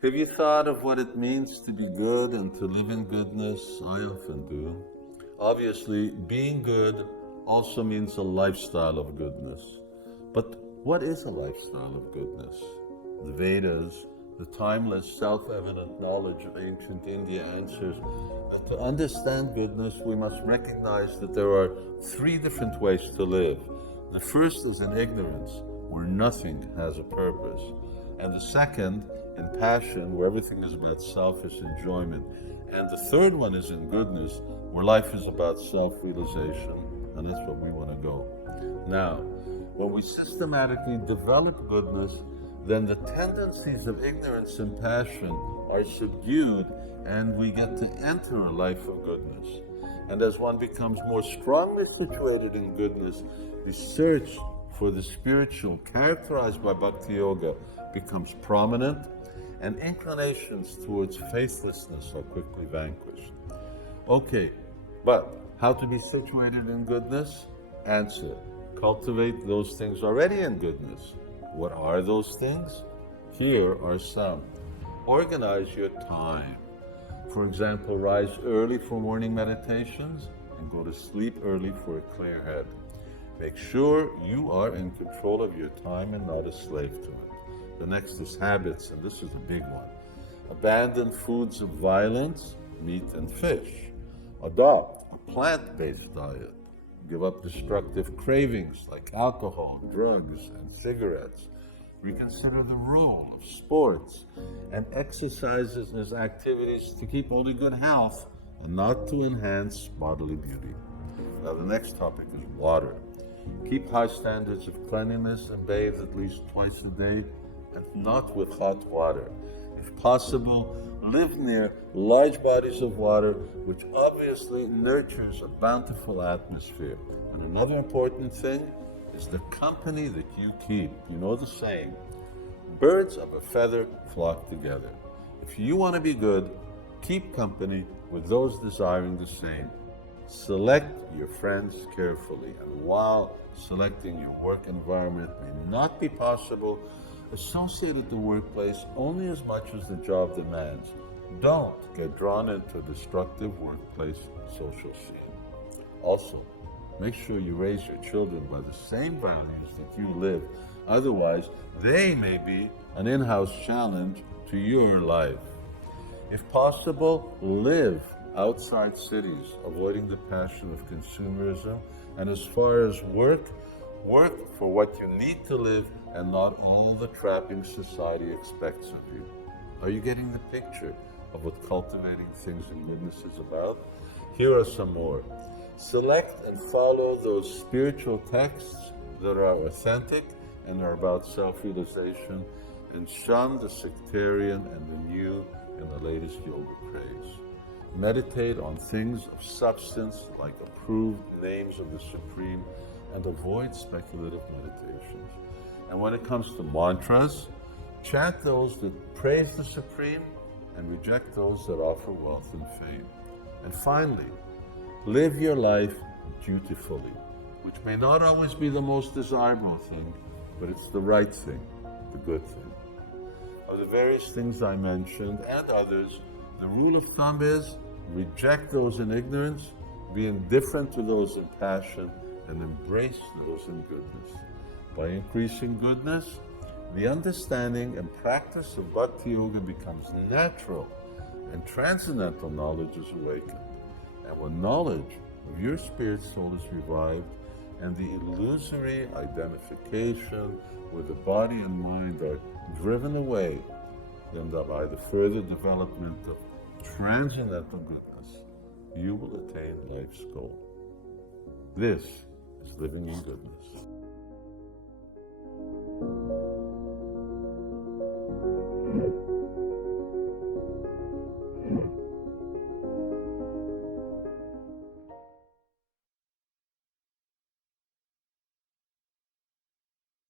Have you thought of what it means to be good and to live in goodness? I often do. Obviously, being good also means a lifestyle of goodness. But what is a lifestyle of goodness? The Vedas, the timeless, self-evident knowledge of ancient India answers that to understand goodness, we must recognize that there are three different ways to live. The first is in ignorance, where nothing has a purpose. And the second, in passion, where everything is about selfish enjoyment. And the third one is in goodness, where life is about self-realization. And that's where we want to go. Now, when we systematically develop goodness, then the tendencies of ignorance and passion are subdued and we get to enter a life of goodness. And as one becomes more strongly situated in goodness, the search for the spiritual, characterized by Bhakti Yoga, becomes prominent, and inclinations towards faithlessness are quickly vanquished. Okay, but how to be situated in goodness? Answer: cultivate those things already in goodness. What are those things? Here are some. Organize your time. For example, rise early for morning meditations and go to sleep early for a clear head. Make sure you are in control of your time and not a slave to it. The next is habits, and this is a big one. Abandon foods of violence, meat and fish. Adopt a plant-based diet. Give up destructive cravings like alcohol, drugs, and cigarettes. Reconsider the role of sports and exercises as activities to keep only good health and not to enhance bodily beauty. Now, the next topic is water. Keep high standards of cleanliness and bathe at least twice a day, and not with hot water. If possible, live near large bodies of water, which obviously nurtures a bountiful atmosphere. And another important thing is the company that you keep. You know the saying, birds of a feather flock together. If you want to be good, keep company with those desiring the same. Select your friends carefully, and while selecting your work environment may not be possible, associate at the workplace only as much as the job demands. Don't get drawn into a destructive workplace social scene. Also, make sure you raise your children by the same values that you live. Otherwise, they may be an in-house challenge to your life. If possible, live outside cities, avoiding the passion of consumerism. And as far as work for what you need to live and not all the trappings society expects of you. Are you getting the picture of what cultivating things in goodness is about? Here are some more. Select and follow those spiritual texts that are authentic and are about self-realization, and shun the sectarian and the new and the latest yoga craze. Meditate on things of substance like approved names of the Supreme, and avoid speculative meditations. And when it comes to mantras, chant those that praise the Supreme and reject those that offer wealth and fame. And finally, live your life dutifully, which may not always be the most desirable thing, but it's the right thing, the good thing. Of the various things I mentioned and others, the rule of thumb is reject those in ignorance, be indifferent to those in passion, and embrace those in goodness. By increasing goodness, the understanding and practice of Bhakti Yoga becomes natural, and transcendental knowledge is awakened. And when knowledge of your spirit soul is revived, and the illusory identification with the body and mind are driven away, then by the further development of transcendental goodness, you will attain life's goal. This is living in goodness.